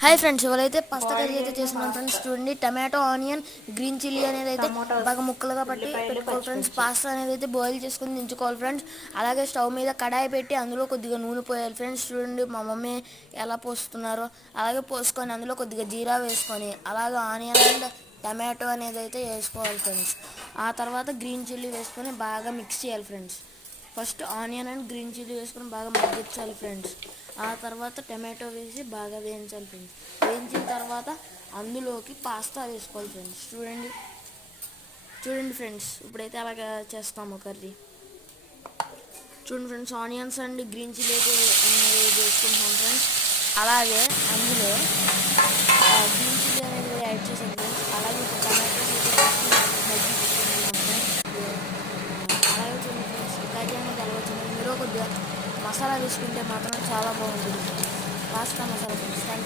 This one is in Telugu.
హాయ్ ఫ్రెండ్స్, ఎవరైతే పాస్తా కర్రీ అయితే చేస్తున్నాం ఫ్రెండ్స్. చూడండి, టమాటో, ఆనియన్, గ్రీన్ చిల్లీ అనేది అయితే బాగా ముక్కలుగా పట్టి పెట్టుకోవాలి ఫ్రెండ్స్. పాస్తా అనేది అయితే బాయిల్ చేసుకుని దించుకోవాలి ఫ్రెండ్స్. అలాగే స్టవ్ మీద కడాయి పెట్టి అందులో కొద్దిగా నూనె పోయాలి ఫ్రెండ్స్. చూడండి మా మమ్మీ ఎలా పోస్తున్నారో అలాగే పోసుకొని అందులో కొద్దిగా జీరా వేసుకొని అలాగే ఆనియన్ అండ్ టమాటో అనేది అయితే వేసుకోవాలి ఫ్రెండ్స్. ఆ తర్వాత గ్రీన్ చిల్లీ వేసుకొని బాగా మిక్స్ చేయాలి friends. First onion and green chilli వేసుకొని బాగా మగ్గించాలి ఫ్రెండ్స్. ఆ తర్వాత టమాటో వేసి బాగా వేయించాలి ఫ్రెండ్స్. వేయించిన తర్వాత అందులోకి పాస్తా వేసుకోవాలి ఫ్రెండ్స్. చూడండి చూడండి ఫ్రెండ్స్, ఇప్పుడైతే అలాగా చేస్తాము కర్రీ. చూడండి friends, onions and green chilli అయితే వేసుకుంటున్నాం ఫ్రెండ్స్. అలాగే అందులో గ్రీన్ చిల్లీ అనేది కూడా యాడ్ చేసాం ఫ్రెండ్స్. అలాగే టమాటోస్ అయితే మగ్గించుకుంటున్నాం ఫ్రెండ్స్. అలాగే చూడండి ఫ్రెండ్స్, కర్రీ అనేది ఎలా వచ్చింది. మీరు కొద్దిగా మసాలా వేసుకుంటే మాత్రం చాలా బాగుంటుంది. Pasta masala friends. Thank you.